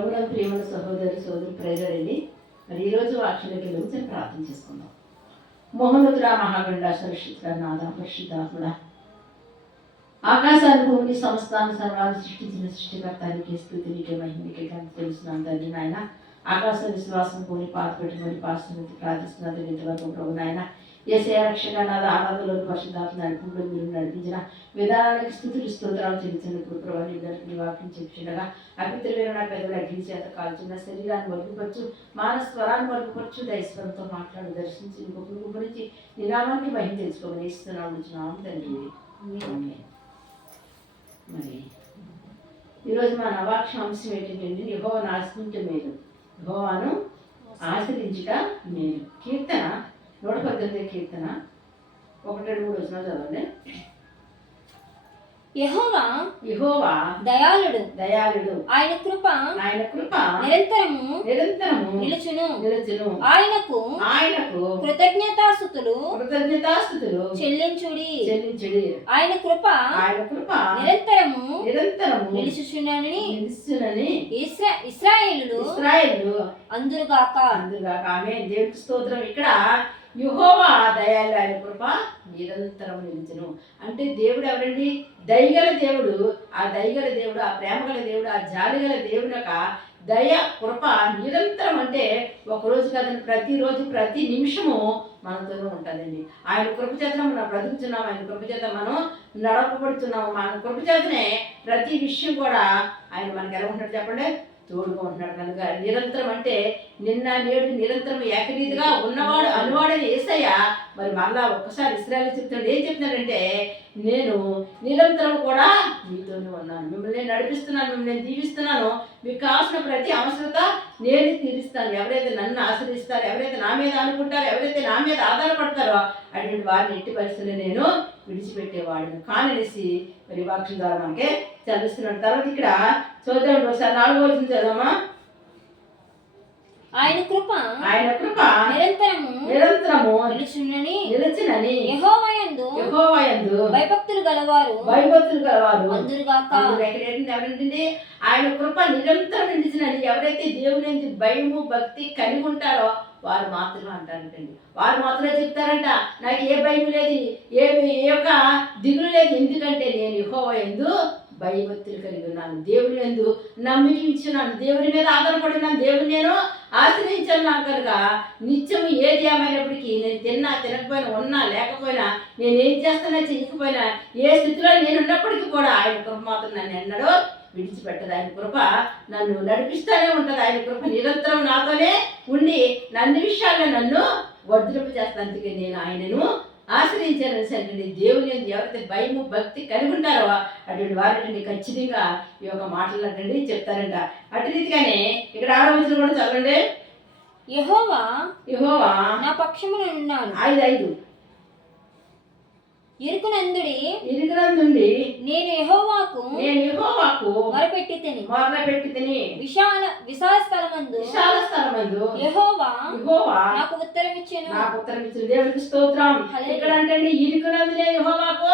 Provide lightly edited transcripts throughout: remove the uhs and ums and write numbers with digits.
ప్రియమైన సహోదరు ప్రేరణి మరి ఈరోజు వాక్యంలోకి వెళ్ళి ప్రార్థన చేసుకుందాం. మోహనుతురా మహాగండ సురక్షిత నాద పరిశుద్ధాత్ముడా, ఆకాశాన్ని భూమిని సంస్థాన్ని సర్వాన్ని సృష్టించిన సృష్టికర్తానికి స్థుతి నీకే మహిమకి కానీ తెలుస్తున్నాను తండ్రి. నాయన ఆకాశ విశ్వాసం పోని పాత పెట్టుకొని పాస్తున్నది ప్రార్థిస్తున్నది ఇంతవరకు ప్రభు నాయన ఏసయ రక్షణ నాద ఆరాధనలోని పరిశుద్ధాత్మ నడుపులో మీరు నడిపించిన విధానానికి స్థుతులు స్తోత్రాలు చెల్లించినప్పుడు ప్రభావం వాక్యం చెప్తుండగా అపిత్రమైన నా పెద్దలు అగ్ని చేత కాల్చున్న శరీరాన్ని మరుగుపరచు మానస్వరాన్ని మరుగుపరచు దైస్వరంతో మాట్లాడు దర్శించి ఇంకొక గురించి నినామానికి మహిమ తెలుసుకోమని ఇస్తున్నాను తండ్రి. మరి ఈరోజు మన అవాక్ష అంశం ఏంటంటే యెహోవాను ఆశ్రయించే మేలు, యెహోవాను ఆశ్రయించుట మేలు. కీర్తన 118 కీర్తన 1-3 వచనాలు చదవండి. యెహోవా దయాళుడు, ఆయన కృప నిరంతరము నిలుచును. ఆయనకు కృతజ్ఞతాస్తుతులు చెల్లించుడి. ఆయన కృప నిరంతరము నిలుచుచున్నని ఇశ్రాయేలులు అందురుగాక. ఆమేన్. దేవునికి స్తోత్రం. ఇక్కడ యెహోవా దయాళుడు, ఆయన కృప నిరంతరం నిలిచును. అంటే దేవుడు ఎవరండి? దయగల దేవుడు. ఆ దయగల దేవుడు, ఆ ప్రేమగల దేవుడు, ఆ జాలిగల దేవుడు యొక్క దయ కృప నిరంతరం అంటే ఒకరోజు కాదని ప్రతిరోజు ప్రతి నిమిషము మనతోనే ఉంటుందండి. ఆయన కృప చేత మనం బ్రతుకుతున్నాం, ఆయన కృప చేత మనం నడపబడుతున్నాము. మన కృప చేతనే ప్రతి విషయం కూడా ఆయన మనకి ఎలా ఉంటాడు చెప్పండి? తోడుగా ఉంటున్నాడు. కనుక నిరంతరం అంటే నిన్న నేడు నిరంతరం ఏకరీతిగా ఉన్నవాడు అనువాడని యేసయ్య మరి మళ్ళా ఒక్కసారి ఇశ్రాయేలు చెప్తున్నాడు. ఏం చెప్తున్నాడంటే, నేను నిరంతరం కూడా మీతోనే ఉన్నాను, మిమ్మల్ని నడిపిస్తున్నాను, మిమ్మల్ని దీవిస్తున్నాను, మీకు కావాల్సిన ప్రతి అవసరత నేను తీరుస్తాను. ఎవరైతే నన్ను ఆశ్రయిస్తారో, ఎవరైతే నా మీద అనుకుంటారో, ఎవరైతే నా మీద ఆధారపడతారో అటువంటి వారిని ఎట్టి పరిస్థితుల్లో నేను విడిచిపెట్టేవాడిని కాననేసి మరి వాక్యం ద్వారా మనకే చదివిస్తున్నాడు. తర్వాత ఇక్కడ చూద్దాం, ఒకసారి 4వ వచనం చదవమా. ఆయన కృప నిరంతరము నిలుచునని యెహోవాయందు భయభక్తులు గలవారు అందురుగాక. ఎవరంటే ఆయన కృప నిరంతరం నిలిచినని ఎవరైతే దేవుని భయము భక్తి కలిగి ఉంటారో వారు మాత్రమే అంటారంటండి. వారు మాత్రమే చెప్తారంట, నాకు ఏ భయం లేదు, ఏ యొక్క దిగులు లేదు, ఎందుకంటే నేను యెహోవాయందు భయభక్తులు కలిగి ఉన్నాను, దేవుని యందు నమ్మిక ఇచ్చున్నాను, దేవుని మీద ఆధారపడినాను, దేవుని నేను ఆశ్రయించాను. కనుక నిత్యం ఏది ఏమైనప్పటికీ నేను తినకపోయినా, ఉన్నా లేకపోయినా, నేను ఏం చేస్తానో చేయకపోయినా, ఏ స్థితిలో నేను ఉన్నప్పటికీ కూడా ఆయన కృప మాత్రం నన్ను ఎన్నడూ విడిచిపెట్టదు. ఆయన కృప నన్ను నడిపిస్తూనే ఉంటుంది. ఆయన కృప నిరంతరం నాతోనే ఉండి అన్ని విషయాల్లో నన్ను వర్ధింప చేస్తాను. అందుకే నేను ఆయనను ఆశ్రయించాలని సరే దేవుని ఎవరైతే భయము భక్తి కలిగి ఉంటారో అటువంటి వారిని ఖచ్చితంగా ఈ యొక్క మాటలు అంటే చెప్తారంట. అటు రీతిగానే ఇక్కడ 6వ వచనం కూడా చదవండి. యెహోవా నా పక్షమున ఉన్నాడు. 5 ఇరుకునందుడి నేను యెహోవాకు మొరపెట్టి తిని విశాల స్థలమందు యెహోవా నాకు ఉత్తరం ఇచ్చెను. దేవునికి స్తోత్రం. ఇక్కడ అంటే ఇరుకునందు నేను యెహోవాకు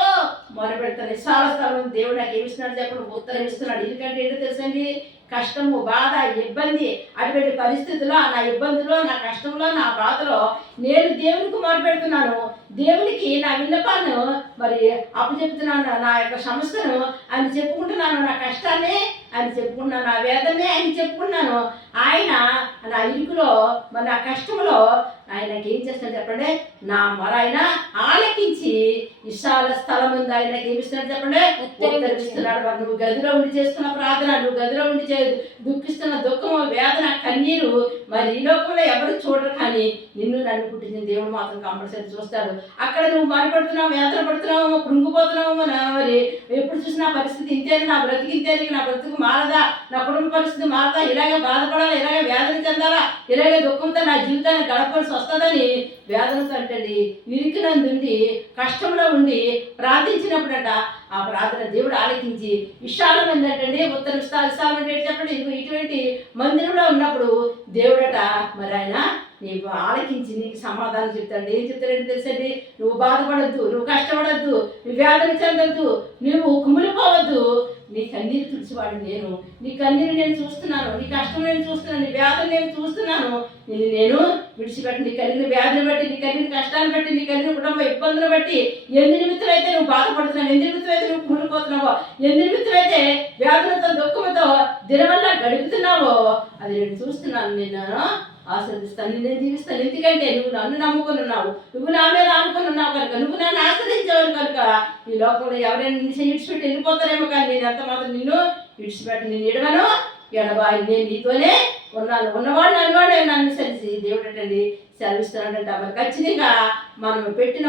మొరపెడతాను. విశాల స్థలం దేవుడు నాకు ఏమిస్తున్నాడు చెప్పండి? ఉత్తరం ఇస్తున్నాడు. ఎందుకంటే ఏంటో తెలుసండి, కష్టము బాధ ఇబ్బంది అటువంటి పరిస్థితుల్లో, నా ఇబ్బందులో, నా కష్టంలో, నా బాధలో నేను దేవునికి మొరపెడుతున్నాను. దేవునికి నా విన్నపాన్ని మరి అప్పచెప్తున్నాను, నా యొక్క సమస్యను ఆయన చెప్పుకుంటున్నాను, నా కష్టాన్ని ఆయన చెప్పుకుంటున్నాను, నా వేదనే ఆయన చెప్పుకున్నాను. ఆయన నా ఇరుకులో మరి నా కష్టంలో ఆయనకి ఏం చేస్తున్నాడు చెప్పండి? నా మొర ఆయన ఆలకించి విశాల స్థలం ఉంది ఆయనకి ఏమిస్తున్నాడు చెప్పండి? ఉత్తరమిస్తున్నాడు. మరి నువ్వు గదిలో ఉండి చేస్తున్న ప్రార్థన, నువ్వు గదిలో ఉండి దుఃఖిస్తున్న దుఃఖము వేదన కన్నీరు మరి ఈ లోకంలో ఎవరు చూడరు, కానీ నిన్ను నన్ను పుట్టించిన దేవుడు మాత్రం కంపల్సరీ చూస్తాడు. అక్కడ నువ్వు బాధపడుతున్నావు, వేదన పడుతున్నావు, కృంగిపోతున్నావు, మరి ఎప్పుడు చూసినా పరిస్థితి ఇంతేనా, నా బ్రతికి ఇంతేనా, నా బ్రతుకు మారదా, నా కుటుంబ పరిస్థితి మారదా, ఇలాగే బాధపడాలా, ఇలాగే వేదన చెందాలా, ఇలాగే దుఃఖంతో నా జీవితాన్ని గడపాల్సి వస్తుందని వేదనతో అంటండి ఇరికినందుండి కష్టంలో ఉండి ప్రార్థించినప్పుడట ఆ ప్రార్థన దేవుడు ఆలకించి విశాలమైంది ఏంటండి ఉత్తర విశాలం అంటే చెప్పండి. ఇటువంటి మందిరంలో ఉన్నప్పుడు దేవుడట మరి ఆయన నీవు ఆలకించి నీకు సమాధానం చెప్తాడు. ఏం చెప్తాడంటే తెలుసండి, నువ్వు బాధపడద్దు, నువ్వు కష్టపడద్దు, నువ్వు వ్యాధులు చెందొద్దు, నువ్వు కుమిలిపోవద్దు. నీ కన్నీరు తుడిచివాడు నేను, నీ కన్నీరు నేను చూస్తున్నాను, నీ కష్టం నేను చూస్తున్నాను, నీ వ్యాధులు నేను చూస్తున్నాను. నేను విడిచిపెట్టి నీ కలిగిన వ్యాధులు బట్టి, నీ కలిగిన కష్టాన్ని బట్టి, నీ కలిగిన కుటుంబ ఇబ్బందులు బట్టి, ఎందు నిమిత్తం అయితే నువ్వు బాధపడుతున్నావు, ఎందు నిమిత్తం అయితే నువ్వు కుమిలిపోతున్నావో, ఎందు నిమిత్తం అయితే వ్యాధులతో దుఃఖంతో దినవల్ల గడుపుతున్నావో అది నేను చూస్తున్నాను. నేను ఆశ్రదిస్తాను, నేను దీవిస్తాను. ఎందుకంటే నువ్వు నన్ను నమ్ముకొని ఉన్నావు, నువ్వు నా మీద ఆనుకొని ఉన్నావు కనుక, నువ్వు నన్ను ఆశ్రయించేవాడు కనుక. ఈ లోకంలో ఎవరైనా నిన్ను విడిచిపెట్టి వెళ్ళిపోతారేమో, కానీ నేను ఎంత మాత్రం నిన్ను విడిచిపెట్టి నేను ఎడవను, ఎడబాయి నేను నీతోనే ఉన్నాను. ఉన్నవాడు నన్నవాడే నన్ను సరిసి దేవుడు అంటండి సెలవిస్తున్నాడంట. మరి ఖచ్చితంగా మనం పెట్టిన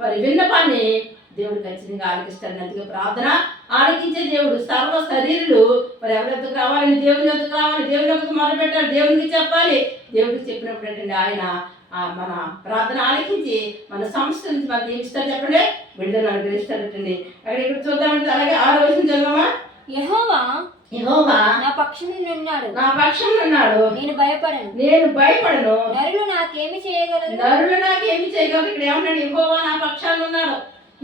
మరి విన్నపాన్ని దేవుడు ఖచ్చితంగా ఆలకిస్తాడు. అందుకే ప్రార్థన ఆలకించే దేవుడు. సర్వ శరీరులు మరి ఎవరి వద్దకు రావాలని, దేవుని వద్దకు రావాలి, దేవుని వద్దకు మొదలుపెట్టాలి, దేవునికి చెప్పాలి. దేవుడికి చెప్పినప్పుడు ఏంటంటే ఆయన మన ప్రార్థన ఆలకించి మన సమస్య నుంచి మనకి ఏమి ఇస్తారు చెప్పండి, విడుదల అనుగ్రహిస్తారటండి. అక్కడ ఇక్కడ చూద్దామంటే అలాగే 6వ వచనం చదవమా. యెహోవా నా పక్షమున ఉన్నాడు, నా పక్షమున ఉన్నాడు, నేను భయపడను. నరులు నాకేమి చేయగలరు. ఇక్కడ ఏమన్నాడు, యెహోవా నా పక్షాన ఉన్నాడు.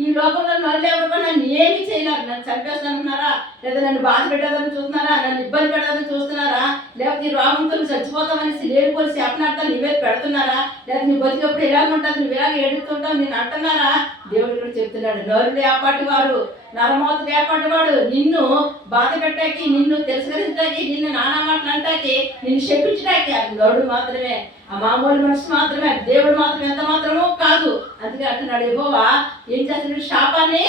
ఈ లోకంలో నరులు ఎవరు నన్ను ఏమి చేయలేరు. నన్ను చంపేస్తానున్నారా, లేదా నన్ను బాధ పెట్టాలని చూస్తున్నారా, నన్ను ఇబ్బంది పెట్టాలని చూస్తున్నారా, లేకపోతే ఈ రోగంతో చచ్చిపోతామని లేనిపోయి శాపనార్థాలు నీవే పెడుతున్నారా, లేదా నీ బతికప్పుడు ఇలాగ ఉంటుంది, నువ్వు ఇలాగ ఎడుతుంటావు నేను అంటున్నారా. దేవుడు ఇక్కడ చెప్తున్నాడు, నరులు ఏపాటి వారు, నరమోతులు ఏపాటి వాడు, నిన్ను బాధ పెట్టాకి, నిన్ను తిరస్కరించడానికి, నిన్ను నానా మాటలు అంటాకి, నిన్ను శపించడానికి అది నరుడు మాత్రమే, ఆ మామూలు మనిషి మాత్రమే, దేవుడు మాత్రం ఎంత మాత్రమో కాదు. అందుకే అంటున్నాడు, యెహోవా ఏం చేస్తున్నాడు, శాపాన్ని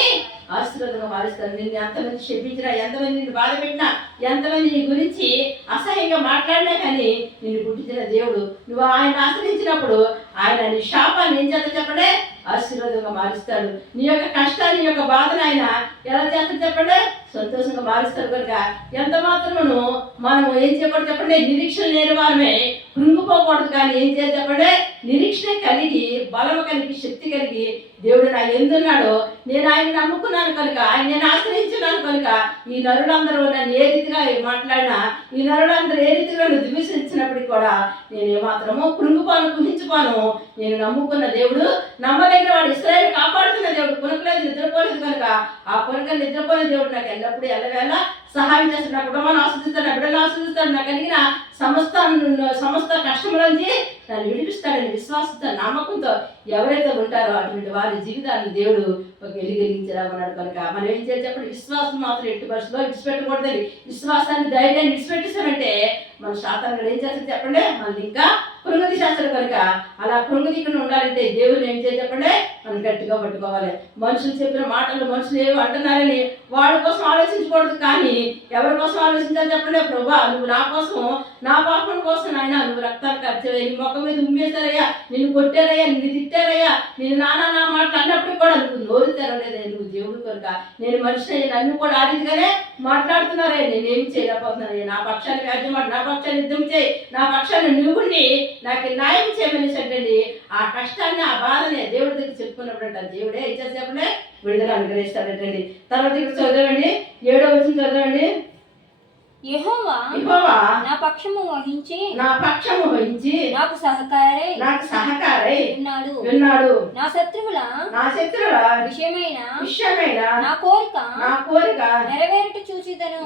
ఆశీర్వాదంగా మారుస్తాడు. నిన్ను ఎంతమంది శపించినా, ఎంతమంది నిన్ను బాధ పెట్టినా, ఎంతమంది నీ గురించి అసహ్యంగా మాట్లాడినా కానీ నిన్ను పుట్టించిన దేవుడు, నువ్వు ఆయన ఆశ్రయించినప్పుడు ఆయన నీ శాపాన్ని ఏం చేస్తా చెప్పండి, ఆశీర్వాదంగా మారుస్తాడు. నీ యొక్క కష్టాన్ని, నీ యొక్క బాధను ఆయన ఎలా చేస్తాడు చెప్పండి, సంతోషంగా మారుస్తాడు. కనుక ఎంత మాత్రమును మనం ఏం చేయకూడదు చెప్పండి, నిరీక్షణ లేని వారమే కృంగిపోకూడదు. కానీ ఏం చేయాలి చెప్పండి, నిరీక్షణ కలిగి, బలము కలిగి, శక్తి కలిగి, దేవుడు నా ఎందున్నాడో, నేను ఆయన నమ్ముకున్నాను కనుక, ఆయన నేను ఆశ్రయించున్నాను కనుక, ఈ నరులందరూ నన్ను ఏ రీతిగా మాట్లాడినా, ఈ నరులందరూ ఏ రీతిగా ద్వేషించినప్పటికీ కూడా నేను ఏమాత్రము కృంగిపోను, కుహించిపోను. నేను నమ్ముకున్న దేవుడు, నమ్మదగిన వాడు, ఇశ్రాయేలు కాపాడుతున్న దేవుడు, కొనుక్కలేదు, నిద్రపోలేదు కనుక ఆ కొనుక్కలు నిద్రపోయిన దేవుడు నాకు ఎల్లప్పుడూ ఎల్లవేళ సహాయం చేస్తాడు. నా కుటుంబాన్ని ఆస్వాదిస్తాడు, నా బిడ్డలను ఆస్వాదిస్తాడు, నాకు కలిగిన సమస్త కష్టములోంచి నన్ను విడిపిస్తాడని విశ్వాసంతో, నమ్మకంతో ఎవరైతే ఉంటారో అటువంటి వారి జీవితాన్ని దేవుడు ఒక వెలిగించరామన్నాడు. కనుక మనం ఏం చేయాలి చెప్పండి, విశ్వాసం మాత్రం ఎట్టి పరిస్థితిలో విడిచిపెట్టకూడదని, విశ్వాసాన్ని ధైర్యాన్ని విడిచిపెట్టేసామంటే మన శాతాన్ని ఏం చేస్తారు చెప్పండి, మనల్ని ఇంకా కృంగతి చేస్తారు. కనుక అలా కృంగతికుండా ఉండాలంటే దేవుని ఏం చేయాలి చెప్పండి, మనం గట్టిగా పట్టుకోవాలి. మనుషులు చెప్పిన మాటలు, మనుషులు ఏమి అంటున్నారని వాడి కోసం ఆలోచించకూడదు, కానీ ఎవరి కోసం ఆలోచించాలి చెప్పండి, ప్రభువా నువ్వు నా కోసం, నా పాపం కోసం నాయన నువ్వు రక్తాలు ఖర్చయ్యా, నీ ముఖం మీద ఉమ్మేశారయ్యా, నిన్ను కొట్టారయ్యా, నిన్ను తిట్టారయ్యా, నేను నా మాటలు అన్నప్పుడు కూడా నువ్వు నోరు తెరవలేదే, నువ్వు దేవుడు కనుక నేను మనిషి నన్ను కూడా ఆ రీతిగానే మాట్లాడుతున్నారే, నేనేమి చేయలేకపోతున్నాను. నా పక్షాన్ని వ్యాజ్యమాట, నా పక్షాన్ని యుద్ధం చేయి, నా పక్షాన్ని నువ్వుండి నాకు న్యాయం చేయమని చెప్పండి. ఆ కష్టాన్ని, ఆ బాధని దేవుడి దగ్గర చెప్పుకున్నప్పుడంట దేవుడే ఇచ్చేసేపడే విడుదల అనుగ్రహిస్తాడంటండి. తర్వాత ఇక్కడ చదవండి, 7వ వచనం చదవండి. యెహోవా నా పక్షము వహించి నాకు సహకారై ఉన్నాడు. నా శత్రువుల విషయమైన నా కోరిక నెరవేరుట చూచిదను.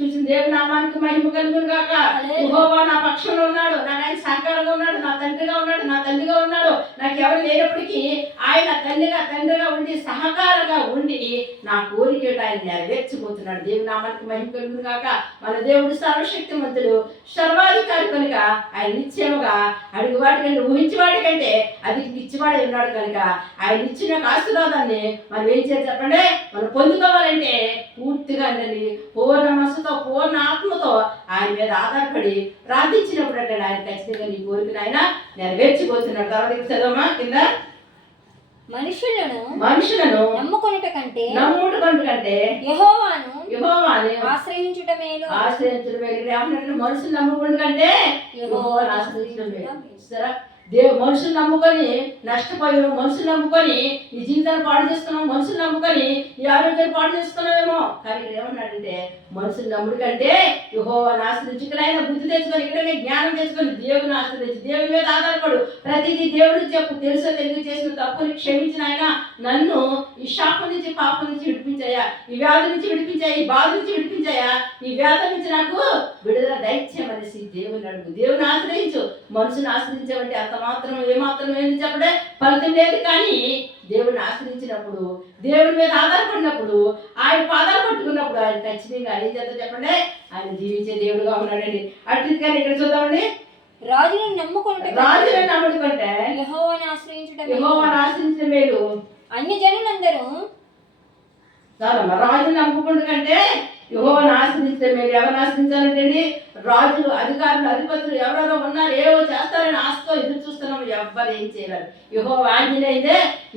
చూసి దేవుని నామానికి మహిమ కలుగును గాక. యెహోవా నా పక్షంలో ఉన్నాడు, నాకు ఆయన సహకారంగా ఉన్నాడు, నా తండ్రిగా ఉన్నాడు, నా తల్లిగా ఉన్నాడు. నాకు ఎవరు లేనప్పటికీ ఆయన తండ్రిగా ఉండి, సహకారంగా ఉండి నా కోరిక ఆయన నెరవేర్చిపోతున్నాడు. దేవుని నామానికి మహిమ కలుగును గాక. మన దేవుడు సర్వశక్తిమంతుడు, సర్వాధికారి కనుక ఆయన నిశ్చయముగా అడుగువాటి కంటే, ఊహించేవాడి కంటే అది ఇచ్చివాడే ఉన్నాడు. కనుక ఆయన ఇచ్చిన ఆశీర్వాదాన్ని మనం ఏం చేయాలి చెప్పండి, మనం పొందుకోవాలంటే పూర్తిగా అండి పూర్ణ మనసుతో, పూర్ణ ఆత్మతో ఆయన మీద ఆధారపడి ప్రార్థించినప్పుడు అంటే ఆయన ఖచ్చితంగా నీ కోరికను ఆయన నెరవేర్చిపోతున్నాడు. తర్వాత చదవమా కింద, మనుషులను నమ్ముకొనుట కంటే యెహోవాను ఆశ్రయించుట మేలు. మనుషులు నమ్ముకున్న కంటే యెహోవాను ఆశ్రయించడం మేలు. మనుషులు నమ్ముకొని నష్టపోయావు, మనుషులు నమ్ముకొని ఈ జీవితాన్ని పాడు చేసుకున్నావు, మనుషులు నమ్ముకొని ఈ ఆరోగ్యాన్ని పాడు చేసుకున్నావేమో. కానీ ఇక్కడ ఏమన్నాడంటే మనుషులు నమ్ముడు కంటే యెహోవాను ఆశ్రయించుకునైనా బుద్ధి తెచ్చుకొని, ఇక్కడనే జ్ఞానం తెచ్చుకొని దేవుని ఆశ్రయించి దేవుని మీద ఆధారపడు. ప్రతిదీ దేవుడికి చెప్పు. తెలుసో తెలివి చేసిన తప్పుని క్షమించిన ఆయన నన్ను ఈ శాపం నుంచి పాపం నుంచి విడిపించాయా, ఈ వ్యాధి నుంచి విడిపించాయా, ఈ బాధ నుంచి విడిపించాయా, ఈ వ్యాధి నుంచి నాకు విడుదల దయచేయమనేసి దేవుని అడుగు. దేవుని ఆశ్రయించు. మనుషుని ఆశ్రయించామంటే అంత మాత్రం ఏమాత్రం ఏంటి చెప్పడే ఫలితం లేదు. కానీ దేవుడిని ఆశ్రయించినప్పుడు, దేవుడి మీద ఆధారపడినప్పుడు, ఆయన పాదాలు పట్టుకున్నప్పుడు ఆయన ఖచ్చితంగా ఏం చేద్దాం చెప్పండి, ఆయన జీవించే దేవుడుగా ఉన్నాడండి. అట్లా ఇక్కడ చూద్దామండి, రాజులను నమ్ముకుంటే యెహోవాను ఆశ్రయించడం మేలు. అన్య జనులందరూ రాజును నమ్ముకుంటు కంటే యెహోవాను ఆశ్రయించడం మేలు. ఎవరిని ఆశ్రయించాలంటే రాజులు, అధికారులు, అధిపతులు ఎవరెవరో ఉన్నారు, ఏవో చేస్తారని ఆశతో ఎదురు చూస్తున్నాము, ఎవ్వరు ఏం చేయలేరు. యెహోవా ఆజ్ఞలైతే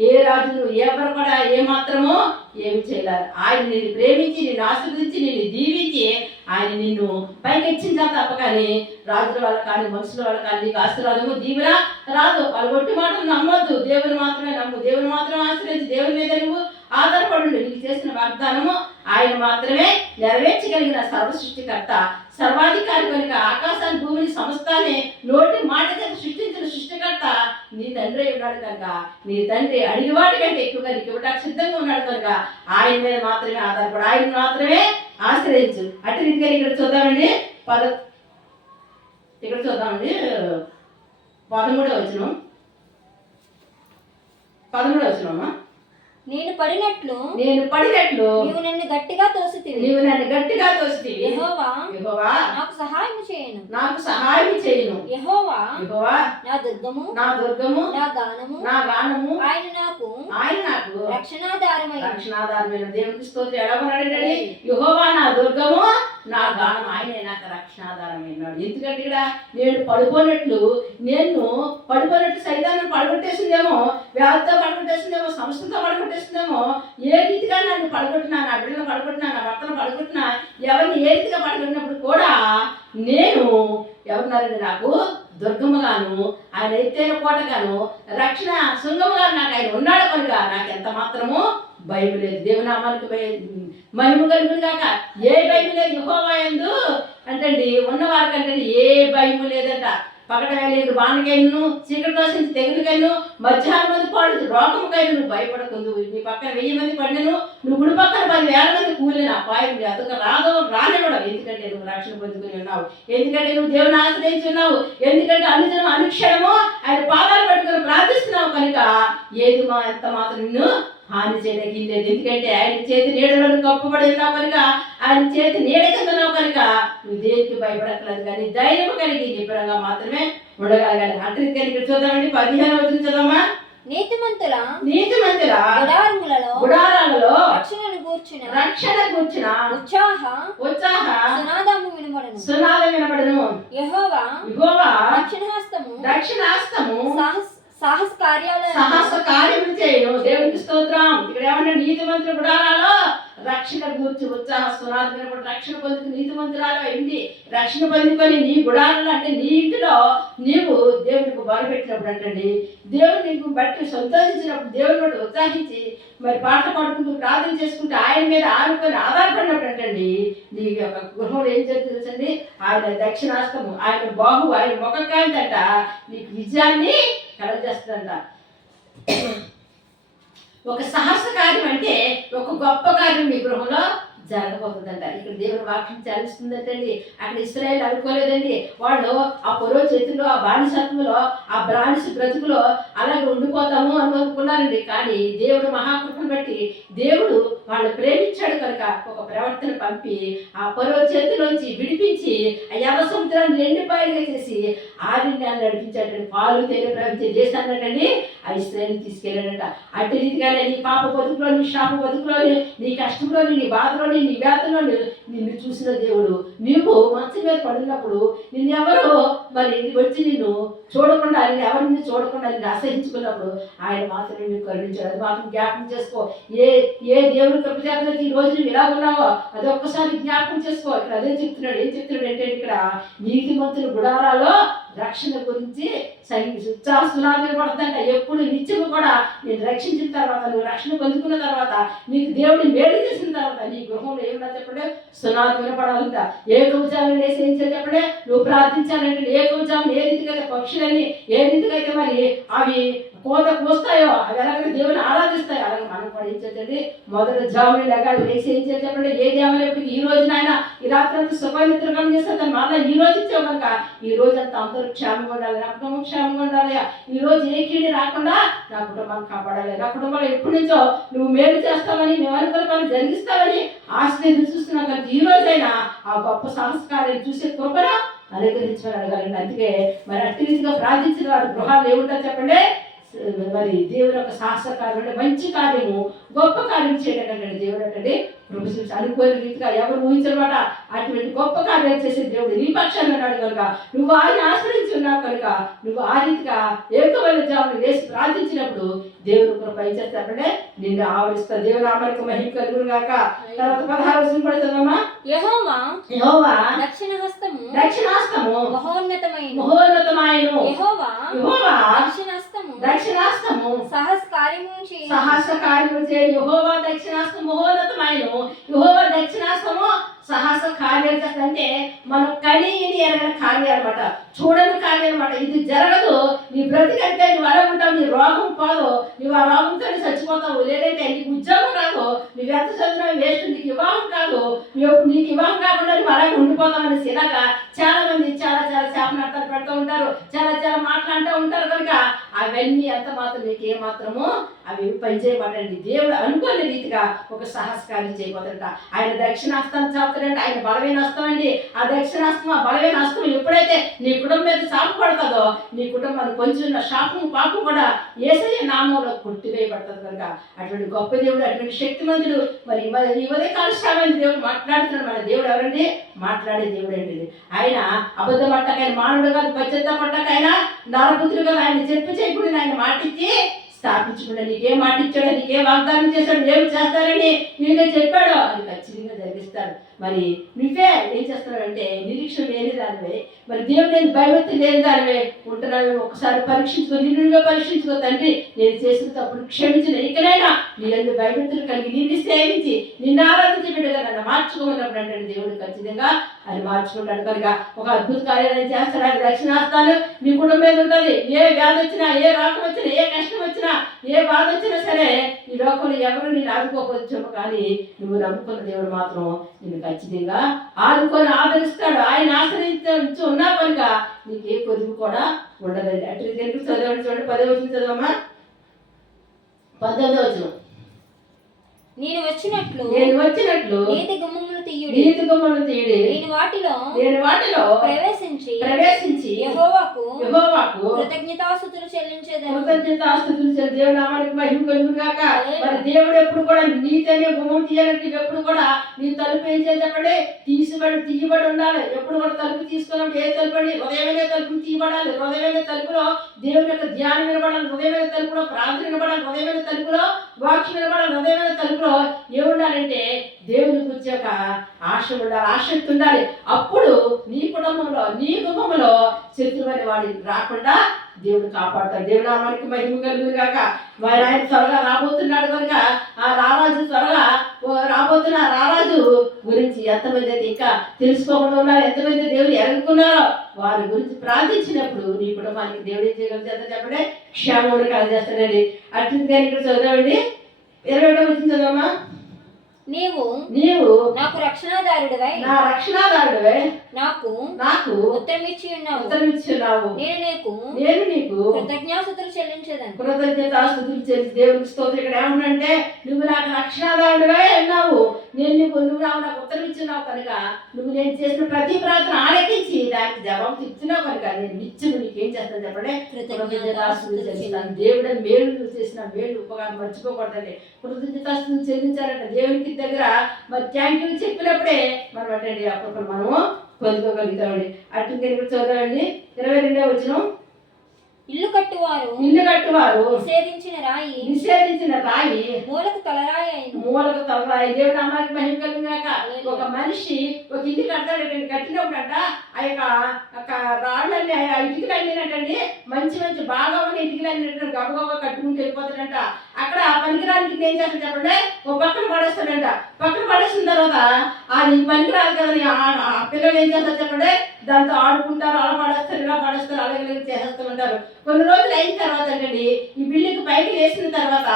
ఏ రాజులు ఎవరు కూడా ఏమాత్రమో ఏమి చేయలేరు. ఆయన నిన్ను ప్రేమించి, నిన్ను ఆశీర్వదించి, నిన్ను దీవించి ఆయన నిన్ను పైకెచ్చిందా తప్ప కానీ రాజుల వల్ల కానీ మనుషుల వల్ల కానీ నీకు ఆశీర్వాదము దీవెన రాదు. వాళ్ళు ఒట్టి మాటలు నమ్మొద్దు, దేవుని మాత్రమే నమ్ము, దేవుని మాత్రమే ఆశ్రయించి, దేవుని మీద నువ్వు ఆధారపడు. నీకు చేసిన వాగ్దానము ఆయన మాత్రమే నెరవేర్చగలిగిన సర్వ సృష్టికర్త, సర్వాధికారి కనుక ఆకాశాన్ని భూమిని సమస్తాన్ని నోటి మాట చేత సృష్టించిన సృష్టికర్త నీ తండ్రి ఉన్నాడు కనుక, నీ తండ్రి అడిగివాటి కంటే ఎక్కువగా నీకు ఇవ్వడానికి సిద్ధంగా ఉన్నాడు కనుక ఆయన మీద మాత్రమే ఆధారపడు, ఆయన మాత్రమే ఆశ్రయించు. అటు రీతిగా ఇక్కడ చూద్దామండి, ఇక్కడ చూద్దామండి 13వ వచనం. నేను పడినట్లు నీవు నన్ను గట్టిగా తోసితివి, యెహోవా నాకు సహాయం చేయను. యెహోవా నా దుర్గము, నా గానము, ఆయన నాకు రక్షణాధారమైన దేవునికి స్తోత్రం. ఎలా ఉన్నాడండి? యెహోవా నా దుర్గము, నా గానం, ఆయనే నాకు రక్షణాధారమైనాడు. ఎందుకంటే ఇక్కడ నేను పడిపోయినట్లు సైతాన్ని పడగొట్టేసిందేమో, వ్యాధితో పడగొట్టేసిందేమో, సంస్థతో పడగొట్టేసిందేమో, ఏ రీతిగా నన్ను పడగొట్టినా, నా బిడ్డను పడగొట్టినా, నా భర్తను పడగొట్టినా, ఎవరిని ఏ రీతిగా పడగొట్టినప్పుడు కూడా నేను ఎవరున్నారండి నాకు దుర్గమ్మగాను, ఆయన ఎత్తైన కోటగాను, రక్షణ శృంగముగాను నాకు ఆయన ఉన్నాడు కనుక నాకు ఎంత మాత్రము భయం లేదు. దేవునామానికి మహిమ కలుగును గాక. ఏ భయం లేదు యెహోవా యందు అంటండి ఉన్నవారికంటే ఏ భయము లేదంట. పగట వేళ బాణకైను, చీకటి దోషించి తెగులుకైను, మధ్యాహ్నం మంది పాడు రోగముకైనా నువ్వు భయపడకుందు. నీ పక్కన 1000 మంది పడినను, నువ్వు గుడి పక్కన 10,000 మంది కూలిన అపాయం అతను రానివ్వడం. ఎందుకంటే నువ్వు రక్షణ పొందుకుని ఉన్నావు, ఎందుకంటే నువ్వు దేవుని ఆశ్రయించి ఉన్నావు, ఎందుకంటే అనుక్షణము ఆయన పాదాలు పట్టుకుని ప్రార్థిస్తున్నావు కనుక ఏది ఎంత మాత్రం నిన్ను హాని చేయడానికి లేదు. ఎందుకంటే ఆయన చేతి నీడలో కప్పబడి ఉన్నావు కనుక, ఆయన చేతి నీడ కింద ఉన్నావు కనుక నువ్వు దేనికి భయపడక్కలేదు, కానీ ధైర్యం కలిగి నిబ్బరంగా మాత్రమే ఉండగలగాలి. అంటే ఇక్కడ చూద్దామండి 15వ వచనం చదవమా. నీతిమంతుల గుడారాలలో రక్షణ గూర్చిన ఉత్సాహ సునాదము వినబడును. యెహోవా దక్షిణాస్తము సాహస కార్యములు చేయను. దేవునికి స్తోత్రం. ఇక్కడ ఏమన్నా నీతిమంతుల గుడారాలో రక్షణ గూర్చి ఉత్సాహ సునాదం వినబడి రక్షణ పొందుకుని నీతిమంతురాలు అయింది. రక్షణ పొందుకొని నీ గుడారాలు అంటే నీ ఇంటిలో నీవు దేవునికి బలపెట్టినప్పుడు అంటండి, దేవుడు నీకు బట్టి సంతోషించినప్పుడు, దేవుని బట్టి ఉత్సాహించి మరి పాటలు పాడుకుంటూ ప్రార్థన చేసుకుంటూ ఆయన మీద ఆనుకొని ఆధారపడినప్పుడు అంటండి నీ యొక్క గృహంలో ఏం చేస్తుంది తెలుసండి, ఆయన దక్షిణాస్తము, ఆయన బాహు, ఆయన ముఖకాంతంట నీకు విజయాన్ని కలగజేస్తుందంట. ఒక సాహస కార్యం అంటే ఒక గొప్ప కార్యం మీ గృహంలో జరగబోతుందంట. ఇక్కడ దేవుని వాక్యం చలిస్తుందంటండి. అక్కడ ఇశ్రాయేలు అనుకోలేదండి, వాళ్ళు ఆ పొరో చేతిలో, ఆ బానిసత్వంలో, ఆ బానిస బ్రతుకులో అలాగే ఉండిపోతాము అని అనుకున్నారండి. కానీ దేవుడు మహాకృపను బట్టి దేవుడు వాళ్ళు ప్రేమించాడు కనుక ఒక ప్రవర్తన పంపి ఆ పొరో చేతిలోంచి విడిపించి ఆ ఎర్ర సముద్రాన్ని 2 పాయలుగా చేసి ఆరణ్యాన్ని నడిపించాడండి. పాలు తేనె ప్రవహించే దేశాన్ని అంటండి ఆ ఇశ్రాయేలు తీసుకెళ్ళాడంట. అట్టి రీతిగానే నీ పాప బతుకులోని, నీ శాప బతుకులోని, నీ కష్టంలోని, నీ బాధలోని, నీ వ్యాధులను నిన్ను చూసిన దేవుడు, నీవు మంచం మీద పడినప్పుడు నిన్ను ఎవరో మరి వచ్చి నిన్ను చూడకుండా, నేను ఎవరిని చూడకుండా నిన్ను అసహించుకున్నప్పుడు ఆయన మాత్రం నిన్ను కరుణించాడు. అది మాత్రం జ్ఞాపకం చేసుకో. ఏ దేవుని కృపచేతనైతే ఈ రోజు నువ్వు ఇలా ఉన్నావో అది ఒక్కసారి జ్ఞాపకం చేసుకో. ఇక్కడ అదే చెప్తున్నాడు. ఏం చెప్తున్నాడు అంటే ఇక్కడ నీతిమంతుల గుడారాల్లో రక్షణ గురించి సునాదం వినపడుతుందంట. ఎప్పుడు నిత్యము కూడా నేను రక్షించిన తర్వాత, నువ్వు రక్షణ పొందుకున్న తర్వాత, నీకు దేవుడిని వేడి చేసిన తర్వాత నీ గృహంలో ఏమన్నా చెప్పండి సునాదం వినపడాలంట. ఏ కవచాలను లేసి ఏం చేయాలి చెప్పండి, నువ్వు ప్రార్థించాలంటే ఏ కవచాలను ఏ రీతిగా అయితే పక్షులని ఏ రీతిగా అయితే మరి అవి కోత కూస్తాయో అవి ఎలాగైతే దేవుని ఆరాధిస్తాయో అలాగే మనం కూడా ఏం చేద్దండి మొదటి జాముని లేకాలి లేచి ఏం చేయాలి చెప్పండి, ఏ జామునప్పటికీ ఈ రోజున ఆయన ఈ రాత్రి అంతా సుఖనిద్రగా చేస్తే మళ్ళీ ఈ రోజు ఇచ్చావు కనుక ఈ రోజు అంతా అందరూ క్షేమంగా ఉండాలి, నా కుటుంబం క్షేమంగా ఉండాలి, ఈ రోజు ఏ కీడి రాకుండా నా కుటుంబాన్ని కాపాడాలి, నా కుటుంబంలో ఎప్పటి నుంచో నువ్వు మేలు చేస్తావని మేము అనుకున్న పని జరిగిస్తావని ఆశ చూస్తున్నాం కనుక ఈ రోజైనా ఆ గొప్ప సంస్కారాన్ని చూసే కృపను అనుగ్రహించమని అడగాలండి. అందుకే మరి అట్టి రీతిగా ప్రార్థించిన వారి గృహాలు ఏముంటారు చెప్పండి, మరి దేవుని యొక్క సాహస కార్యం అంటే మంచి కార్యము గొప్ప కార్యం చేయడం దేవుడు అంటే అనుకోని రీతిగా ఎవరు ఊహించనమాట అటువంటి గొప్ప కార్యం చేసే దేవుడు నీ పక్షాన్ని ఉన్నాడు కనుక నువ్వు ఆయన ఆశ్రయించి ఉన్నావు కనుక నువ్వు ఆ రీతిగా ఏకమైన జాబులు వేసి ప్రార్థించినప్పుడు దేవుడు కృప చేస్తాడే నిన్ను ఆవరిస్తా. దేవుడు ఆమెకు మహిమ కలుగును గాక. తర్వాత 16వ వచనం కూడా చదవమ్మా. యెహోవా దక్షిణాస్తము మహోన్నతమైనను యెహోవా దక్షిణాస్తము సాహస కార్యము చే యెహోవా దక్షిణాస్తము మహోన్నతమైనను యెహోవా దక్షిణాస్తము సాహస కార్యాలు అంటే మనం కనీని ఎరగని కార్యాలు అనమాట, చూడని కార్యాలు అనమాట. ఇది జరగదు, నీ బ్రతికంటే నువ్వు అలా ఉంటావు, నీ రోగం పోదు, నువ్వు ఆ రోగంతో చచ్చిపోతావు, లేదంటే నీకు ఉద్యోగం రాదు, నువ్వు ఎంత చదివినా వేస్ట్, నీకు వివాహం కాదు, నీకు వివాహం కాకుండా నువ్వు అలాగే ఉండిపోతావు అనేసి ఇలాగా చాలా మంది చాలా శాపనార్థాలు పెడుతూ ఉంటారు, చాలా మాట్లాడుతూ ఉంటారు. కనుక అవన్నీ ఎంత మాత్రం నీకు ఏమాత్రము అవి పనిచేయబడండి. దేవుడు అనుకోని రీతిగా ఒక సాహసకార్యం చేయబోతుంట. ఆయన దక్షిణాస్తం చాపుతాడంటే ఆయన బలమైన హస్తం అండి. ఆ దక్షిణాస్తం ఆ బలమైన హస్తం ఎప్పుడైతే నీ కుటుంబం మీద శాపం పడుతుందో నీ కుటుంబాన్ని కొంచెం శాపం పాపం కూడా యేసయ్య నామంలో కొట్టివేయబడుతుంది. కనుక అటువంటి గొప్ప దేవుడు, అటువంటి శక్తిమంతుడు మరి ఈ ఉదయకాల శ్రావణ దేవుడు మాట్లాడుతున్నాడు. మన దేవుడు ఎవరండి? మాట్లాడే దేవుడు అండి. ఆయన అబద్ధం పట్టక, ఆయన మానవుడు కాదు, పశ్చాత్తాప పట్టక, ఆయన నరపుత్రుడు కాదు, ఆయన చెప్పి చేయకుండా ఆయన మాటిచ్చి స్థాపించుకుంటా. నీకేం మాట ఇచ్చాడో, నీకేం వాగ్దానం చేశాడు, ఏమి చేస్తారని నీకే చెప్పాడో అది ఖచ్చితంగా జరిగిస్తాడు. మరి నువ్వే ఏం చేస్తున్నావంటే నిరీక్షణ లేని దానివే, మరి దేవుడు నేను భయభక్తి లేని దానివే ఉంటున్నావు. ఒకసారి పరీక్షించుకో, నిన్నుగా పరీక్షించుకో. తండ్రి నేను చేసిన తప్పుడు క్షమించిన, ఇకనైనా నీ ఎందుకు భయభక్తులు కలిగి నిన్ను సేవించి నిన్ను ఆరాధించి బిడ్డగా నన్ను మార్చుకోమన్నప్పుడు అంటే దేవుడు ఖచ్చితంగా అది మార్చుకుంటాడు. కనుక ఒక అద్భుత కార్యాలయం చేస్తాడు. ఆయన దక్షిణాస్తాను నీ కుటుంబం మీద ఉంటుంది. ఏ వ్యాధి వచ్చినా, ఏ రోగం వచ్చినా, ఏ కష్టం వచ్చినా, ఏ బాధ వచ్చినా సరే ఈ లోకంలో ఎవరు నేను ఆదుకోవచ్చు, కానీ నువ్వు నమ్ముకున్న దేవుడు మాత్రం నిన్ను ఖచ్చితంగా ఆదుకొని ఆదరిస్తాడు. ఆయన ఆశ్రయించి ఉన్నా కనుక నీకు ఏ కొద్దిగా కూడా ఉండదండి. అటు తెలుగు చదవండి, చూడండి 10వ వచనం చదవమ్మా. 19వ వచనం. నేను వచ్చినట్లు నీతి గుమ్మములు తీయుడి, నేను వాటిలో ప్రవేశించి యెహోవాకు కృతజ్ఞతాస్తుతులు చెల్లించేదను. దేవుని నామానికి మహిమ కలుగును గాక. మరి దేవుడు ఎప్పుడు కూడా నీతి అనే గుమ్మం తీయాలంటే ఎప్పుడు కూడా నీ తలుపు ఏం చేయాలి? తీయబడి ఉండాలి. ఎప్పుడు కూడా తలుపు తీసుకున్నప్పుడు ఏ తలుపండి? హృదయమైన తలుపు తీయబడాలి. హృదయమైన తలుపులో దేవుని యొక్క ధ్యానం వినబడాలి, హృదయమైన తలుపులో ప్రార్థన వినబడాలి, హృదయమైన తలుపులో వాక్యం వినబడాలి, హృదయమైన తలుపులో ఏముండాలంటే దేవుని గురించి ఒక ఆశ ఉండాలి, ఆసక్తి ఉండాలి. అప్పుడు నీ కుటుంబంలో, నీ కుటుంబంలో శత్రువని వాడి రాకుండా దేవుడు కాపాడుతాడు. దేవుడు నామానికి మహిమ కలుగును గాక. మరి ఆయన త్వరగా రాబోతున్నాడు కనుక ఆ రారాజు త్వరగా రాబోతున్న రారాజు గురించి ఎంతమంది అయితే ఇంకా తెలుసుకోకుండా ఉన్నారు, ఎంతమంది దేవుడు ఎరుగుకున్నారో వారి గురించి ప్రార్థించినప్పుడు నీ కుటుంబానికి దేవుడు ఏం చేయగలుగుతాడో చెప్పండి, క్షేమమును కలగజేస్తాడండి. అట్లా ఇక్కడ చదవండి 21వ వచనం చదవమ్మా. నీవు నాకు రక్షణాదారుడివై నాకు ఉత్తరమిచ్చి ఉన్నావు. నేను నీకు కృతజ్ఞతాస్తుతులు చెల్లించేదాన్ని. దేవునికి స్తోత్రం. ఇక్కడ ఏమన్నంటే నువ్వు నాకు రక్షణాదారుడివై ఉన్నావు, నువ్వు నాకు ఉత్తరం ఇచ్చున్నావు కనుక నువ్వు నేను చేసిన ప్రతి ప్రార్థన ఆలకించి దానికి జవాబు ఇస్తున్నావు కనుక నేను నిత్యం నీకేం చేస్తాను చెప్పండి, కృతజ్ఞతాస్తుతులు చెల్లిస్తాను. దేవుడే మేలు చేసిన మేలు ఉపకారం మర్చిపోకూడదండి. కృతజ్ఞతాస్తుతులు చెల్లించాలంటే దేవునికి దగ్గర మరి థ్యాంక్ యూ చెప్పినప్పుడే మనం అంటే అప్పుడు మనము పొందుకోగలుగుతామండి. అటు చదవండి 22వ వచనం. ఇల్లు కట్టువారు నిషేధించిన రాయి మూలకు తలరాయి దేవుడు అమ్మాయికి మహిమ కలిగాక ఒక మనిషి ఒక ఇల్లు కడతాడండి. కట్టినప్పుడంట ఆ యొక్క రాళ్ళని ఆ ఇటుకలు అన్నినట్టండి మంచి మంచి బాగా ఉన్న ఇటుకలు అన్నినట్టు గబగబా కట్టుకుంటూ వెళ్ళిపోతాడంట. అక్కడ పనికిరానికి ఏం చేస్తాడు చెప్పండి, ఒక పక్కన పడేస్తాడంట. పక్కన పడేసిన తర్వాత అది పనికిరాదు కదని ఆ పిల్లలు ఏం చేస్తారు చెప్పండి, దాంతో ఆడుకుంటారు, అలా పడేస్తారు, ఇలా పడేస్తారు, అలాగే చేసేస్తూ ఉంటారు. కొన్ని రోజులు అయిన తర్వాత అండి ఈ బిల్డింగ్ పైకి వేసిన తర్వాత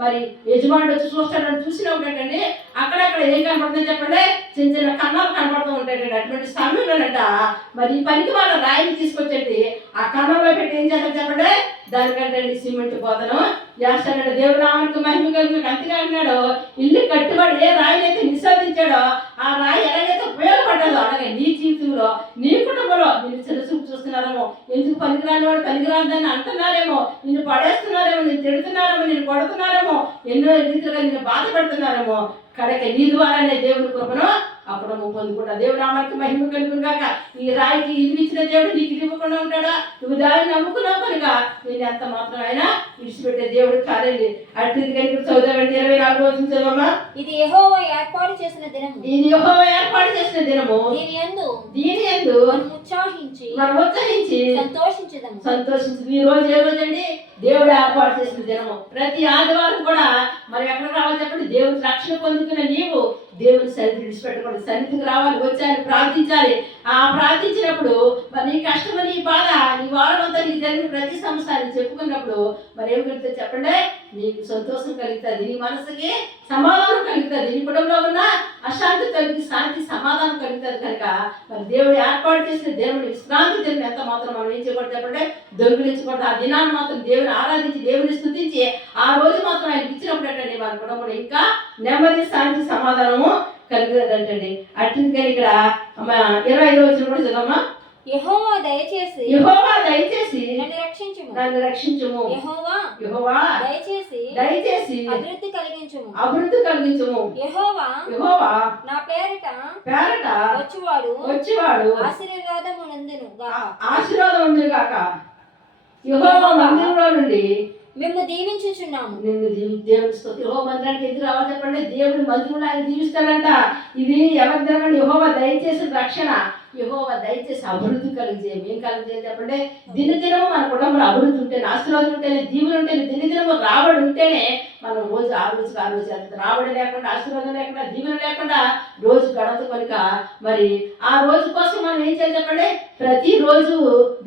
మరి యజమానుడు వచ్చి చూస్తాడని చూసినప్పుడండి అక్కడక్కడ ఏం కనపడుతుంది చెప్పండి, చిన్న చిన్న కన్నాలు కనపడుతూ ఉంటాయండి. అటువంటి సమయంలోనంట మరి పనికి వాళ్ళ రాయిని తీసుకొచ్చండి ఆ కన్నంలో పెట్టి ఏం చేస్తారు చెప్పండి, దానికంటే సిమెంట్ పోతను చేస్తాడంటే దేవుడు నామానికి మహిమ కలిగి అంతగా అన్నాడు. ఇల్లు కట్టుబడి ఏ రాయిని అయితే నిషేధించాడో ఆ రాయి ఎలాగైతే ఉపయోగపడ్డదో అలాగే నీ జీవితంలో నీ కుటుంబంలో మీరు చిన్నచూపు చూస్తున్నారేమో, ఎందుకు పనికిరాని వాడు పనికిరాదని అంటున్నారేమో, నిన్ను పడేస్తున్నారేమో, నేను తిడుతున్నారేమో, నేను కొడుతున్నారేమో, ఎన్నో రీతిగా నిన్ను బాధపడుతున్నారేమో, కడక నీ ద్వారానే దేవుని కృపను అప్పుడు నువ్వు పొందుకుంటా. దేవుడు నామానికి మహిమ కలుగును గాక. ఈ రాయికి ఇల్లు ఇచ్చిన దేవుడు నీకు ఇవ్వకుండా ఉంటాడా? నువ్వు దాన్ని నమ్ముకున్నావు కనుక నేను ఎంత మాత్రం అయినా విడిచిపెట్టే దేవుడు కాదండి. అట్టిది కనుక చదువుతామండి 24 రోజులు చదవమా. ఇది యెహోవా ఏర్పాటు చేసిన దినము, దీని యందు మనం ఉత్సాహించి సంతోషించి ఈ రోజు ఏ రోజు అండి, దేవుడు ఏర్పాటు చేసిన దినము. ప్రతి ఆదివారం కూడా మరి ఎక్కడ రావాలి చెప్పండి, దేవుడి రక్షణ పొందుకున్న నీవు దేవుని సన్నిధి విడిచిపెట్టకూడదు. సన్నిధికి రావాలి, వచ్చాయని ప్రార్థించాలి. ఆ ప్రార్థించినప్పుడు మరి నీ కష్టము, నీ బాధ, నీ వారం అంతా నీకు జరిగిన ప్రతి సమస్యని చెప్పుకున్నప్పుడు మరి ఏం కలుగుతుంది చెప్పండి, నీకు సంతోషం కలుగుతుంది, నీ మనసుకి సమాధానం కలుగుతుంది, నీ కుటుంబంలో ఉన్న అశాంతి కలిగి శాంతి సమాధానం కలుగుతుంది. కనుక మరి దేవుడు ఏర్పాటు చేసిన దేవుని విశ్రాంతి దినం ఎంత మాత్రం మనం ఏం చేయకూడదు చెప్పండి, దొంగిలించకూడదు. ఆ దినాన్ని మాత్రం దేవుని ఆరాధించి దేవుని స్తుతించి ఆ రోజు మాత్రం ఆయన ఇచ్చినప్పుడు ఏంటండి మన కుటుంబంలో ఇంకా నెమ్మది శాంతి సమాధానము కలుగుతుందంటండి. అట్లా ఇక్కడ 25 వచ్చిన కూడా చదవమ్మా. యెహోవా దయచేసి నన్ను రక్షించుము. యెహోవా దయచేసి అభివృద్ధి కలిగించుము. యెహోవా నా పేరట వచ్చువాడు ఆశీర్వాదం ఉండును గాక. యెహోవా మందిరంలో నుండి మేము దీవించుచున్నాము. నిన్ను దేవుని స్తుతి. యెహోవా మందిరానికి ఎదురు రావాలి చెప్పండి, దేవుని మందిరంలో ఆయన దీవిస్తాడంట. ఇది ఎవరి దినం? యెహోవా దయచేసిన రక్షణ, యెహోవా దయచేసి అభివృద్ధి కలిగజేయం. ఏం కలిగజేయం చెప్పండి, దినదినము మన కుటుంబంలో అభివృద్ధి ఉంటేనే, ఆశీర్వాదం ఉంటేనే, దీవులు ఉంటేనే, దినదినము రాబడి ఉంటేనే మనం రోజు ఆ రోజుకి వెళ్తుంది. రాబడి లేకుండా, ఆశీర్వాదం లేకుండా, దీవులు లేకుండా రోజు గడవదు. కనుక మరి ఆ రోజు కోసం మనం ఏం చేయాలి చెప్పండి, ప్రతిరోజు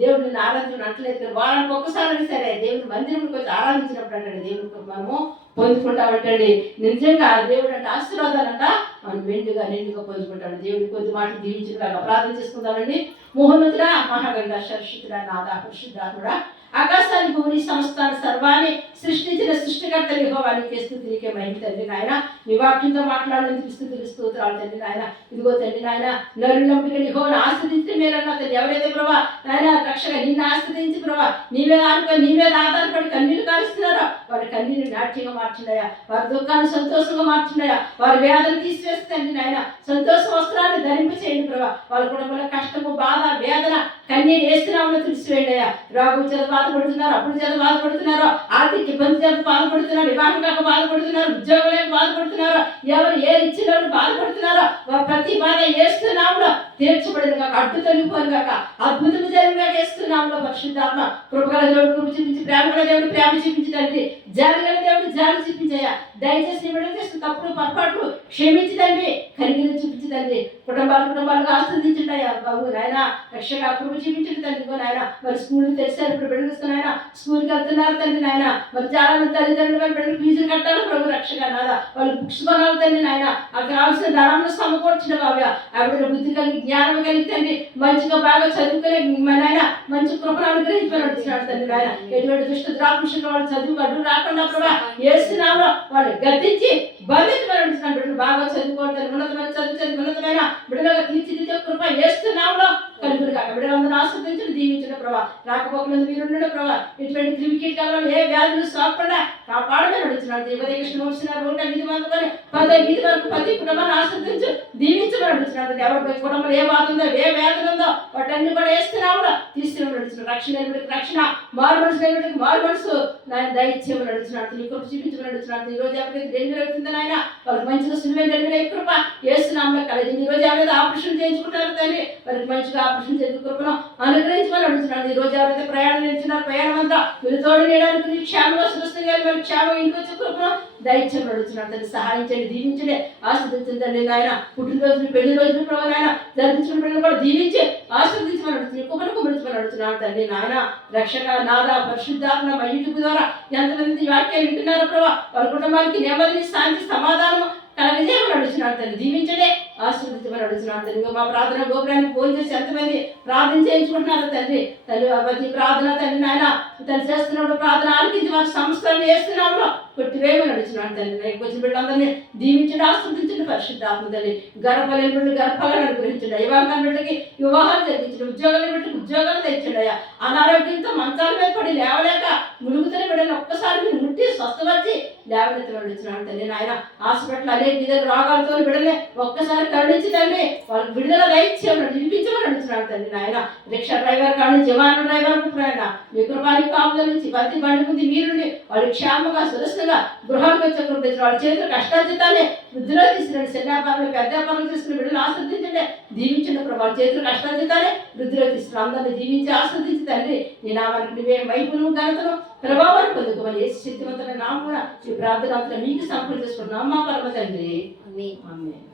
దేవుడిని ఆరాధించడం అంటలేదు కదా, వారానికి ఒక్కసారి సరే దేవుని మందిరంకి వచ్చి ఆరాధించినప్పుడు అంటే దేవుడికి మనము పొందుకుంటామంటండి. నిజంగా దేవుడు అంటే ఆశీర్వాదాలంట మనం నిండుగా పొందుకుంటాడు. దేవుడి కొద్ది మాటలు దీవించుగా ప్రార్థన చేసుకుందామండి. మోహనుతుడా, మహాగంగా సరస్వతుడా, నాదా పరిశుద్ధాత్ముడా, ఆకాశాన్ని భూమిని సంస్థాన్ని సర్వాన్ని సృష్టించిన సృష్టికర్త యెహోవా నీకే స్తుతి, నీకే మహిమ తండ్రి నాయన. నీ వాక్యంతో మాట్లాడేందుకు స్తుతులు స్తోత్రాలు తండ్రి నాయన. ఇదిగో తండ్రి నాయన, నరుని నమ్మిక యెహోవాను ఆశ్రయించి మేలన్నా తండ్రి. ఎవరైతే ప్రభా నాయన రక్షగా నిన్ను ఆశ్రయించి ప్రభా నీ మీద ఆధారపడి కన్నీళ్లు కారుస్తున్నారో వారి కన్నీళ్ళు నాట్యంగా మార్చున్నాయా, వారి దుఃఖాన్ని సంతోషంగా మార్చున్నాయా, వారి వేదన తీసివేస్తుంది నాయన. సంతోష వస్త్రాన్ని ధరింప చేయండి ప్రభా. వాళ్ళ కుటుంబంలో కష్టము, బాధ, వేదన, కన్నీరు వేస్తున్నామో తెలిసివేయండియా. రోగం చేత బాధపడుతున్నారు, అప్పుడు చేత బాధపడుతున్నారు, ఆర్థిక ఇబ్బంది చేత బాధపడుతున్నారు, వివాహం కాక బాధపడుతున్నారు, ఉద్యోగం లేక బాధపడుతున్నారు, ఎవరు ఏ ఇచ్చిన బాధపడుతున్నారో ప్రతి బాధ వేస్తున్నాములో తీర్చబడింది కాక, అడ్డు తొలగిపోను కాక, అద్భుతం జరిగిగా వేస్తున్నాములో పరిశుద్ధాత్మ కృపగల దేవుడు కృప చూపించి, ప్రేమగల దేవుడు ప్రేమ చూపించదండి, జాలిగల దేవుడు జాలి చూపించాయా. దయచేసి విడుదల చేసిన తప్పుడు పొరపాట్లు క్షమించదండి, కనిగిరి చూపించదండి. కుటుంబాలుగా ఆస్వాదించండియా బాబు నాయన. రక్షగా కృప చూపించండి తండ్రి నాయన. మరి స్కూల్ తెరిచారు, ఇప్పుడు బిడ్డలుస్తున్నాయన స్కూల్కి వెళ్తున్నారు తండ్రి నాయన. మరి చాలా మంది తల్లిదండ్రులు వారి బిడ్డలు ఫీజులు కట్టాలి ప్రభు రక్షగా నాదా. వాళ్ళు బుక్స్ కొనాలి తండ్రి నాయన. అక్కడ కావాల్సిన ధనాలను సమకూర్చిన బాబు. ఆవిడ బుద్ధి కలిగి జ్ఞానం కలిగితండి, మంచిగా బాగా చదువుకునే నాయన మంచి కృపను అనుగ్రహించాడు తండ్రి నాయన. ఎటువంటి దుష్ట ద్రాక్ష వాళ్ళు చదువు అడ్డు రాకుండా ప్రభా వేస్తున్నామో వాళ్ళు గద్దించి బంధించబడిన బిడ్డలు బాగా చదువుకోవడం, ఉన్నతమైన చదువు ఉన్నతమైన బిడ్డలుగా తీర్చిదిద్దే కృప వేస్తున్నామో కలుగురు కాక. బిడ్డలందరూ ఆస్వాదించడం దీవించడం ప్రభా. రాకపోకలందు మీరు ఉండడం ప్రభా. ఇటువంటి క్రిమికీటకాల వల్ల ఏ వ్యాధులు సోకకుండా కాపాడమని అడుగుతున్నాడు. దేవదేకృష్ణ వంశినారు 1 మంది 10 వరకు ప్రతి కుటుంబాన్ని ఆస్వాదించు దీవించమని అడుగుతున్నాడు. ఎవరి కుటుంబంలో ఏ బాధ ఉందో, ఏ వ్యాధులు ఉందో వాటన్ని కూడా వేస్తున్నాము తీసుకుని నడుచున్నాడు. రక్షణ రక్షణ, మారు మనసు మారు మనసు నాయన దైత్యం నడుచున్నాడు. నీ కృప చూపించుకుని నడుచున్నాడు. ఈ రోజు ఎవరికైతే డెలివరీ అవుతుందో నాయన వాళ్ళకి మంచిగా సులువైన డెలివరీ అయ్యే కృప వేస్తున్నాము కలిగి. ఈ రోజు ఎవరైతే ఆపరేషన్ చేయించుకుంటారో తండ్రి వారికి మంచిగా ఆపరేషన్ చేసే కృపను అనుగ్రహించమని అడుగుతున్నాడు. ఈ రోజు ఎవరైతే ప్రయాణం చేస్తున్నారు ప్రయాణం అంతా మీరు తోడు చేయడానికి నీ క్షేమంగా సురక్షితంగా మరి క్షేమం ఇంటికి వచ్చే కృపను దైత్యం నడుచున్నాడు. తల్లి సహాయించండి, దీవించండి, ఆస్వాదించండి నాయన. పుట్టినరోజులు పెళ్లి రోజులు ప్రభు నాయన జరిపించిన పిల్లలు కూడా దీవించి ఆస్వాదించమని అడుగుతుంది, కుమరు కుమరించమని అడుగుతున్నాను తండ్రి నాయన. రక్షణ నాద పరిశుద్ధాత్మ మా యూట్యూబ్ ద్వారా ఎంతమంది వాక్యాలు వింటున్నారు ప్రభావ వాళ్ళ కుటుంబానికి నెమ్మదిని శాంతి సమాధానం కలగజేయమని అడుగుతున్నాను తండ్రి. దీవించడే ఆశీర్వదించమని అడుగుతున్నాను తండ్రి. మా ప్రార్థన గోపురాన్ని ఫోన్ చేసి ఎంతమంది ప్రార్థన చేయించుకుంటున్నారు తండ్రి. తల్లి ప్రతి ప్రార్థన తండ్రి నాయన తను చేస్తున్నప్పుడు ప్రార్థన ఆలకించి వారి సంస్కరణ చేస్తున్నాము కొట్టివేయమని అడుగుతున్నాను తండ్రి. నేను వచ్చిన బిడ్డలందరినీ దీవించండి, ఆస్వాదించండి పరిశుద్ధాత్మ తండ్రి. గర్భలేని బిడ్డలు గర్భాలను అనుగ్రహించండి, వివాహాన్ని బిడ్డకి వివాహాలు జరిగించండి, ఉద్యోగాలు బిడ్డకి ఉద్యోగాలు తెచ్చండి అయ్యా. అనారోగ్యంతో మంచాల మీద పడి లేవలేక మునుగుతున్న బిడ్డలు ఒక్కసారి మీరు ముట్టి స్వస్థపరిచి లేవనెత్తమని అడుగుతున్నాను తండ్రి నాయన. హాస్పిటల్ అనేక విధ రోగాలతో బిడ్డలే ఒక్కసారి కరుణించండి, వాళ్ళకి విడుదల దయచేయమని వినిపించమని అడుగుతున్నాను తండ్రి నాయన. రిక్షా డ్రైవర్ కాడి నుంచి విమాన డ్రైవర్ నాయన మీ కృపానికి కాపుదల నుంచి ప్రతి బండి ముందు మీరుండి వాళ్ళు క్షేమంగా సురక్షితంగా గృహానికి వచ్చే కృప వాళ్ళ చేతులు కష్టార్జితాన్ని వృద్ధిలో తీసుకురండి. చిన్నాపాలను పెద్ద పనులు తీసుకుని బిడ్డలు ఆస్వాదించండి, దీవించండి ప్రభు. వాళ్ళ చేతులు కష్టార్జితాన్ని వృద్ధిలో తీసుకుని అందరినీ దీవించి ఆస్వాదించి తండ్రి నీ నామానికి నువ్వే వైపును ఘనతను ప్రభావాన్ని పొందుకోమని ఏ శక్తివంతుల నామమున ఈ ప్రార్థన అంతా మీకు సమర్పణ చేసుకుంటున్నాం మా పరమ తండ్రి. ఆమేన్.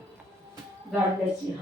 God bless you.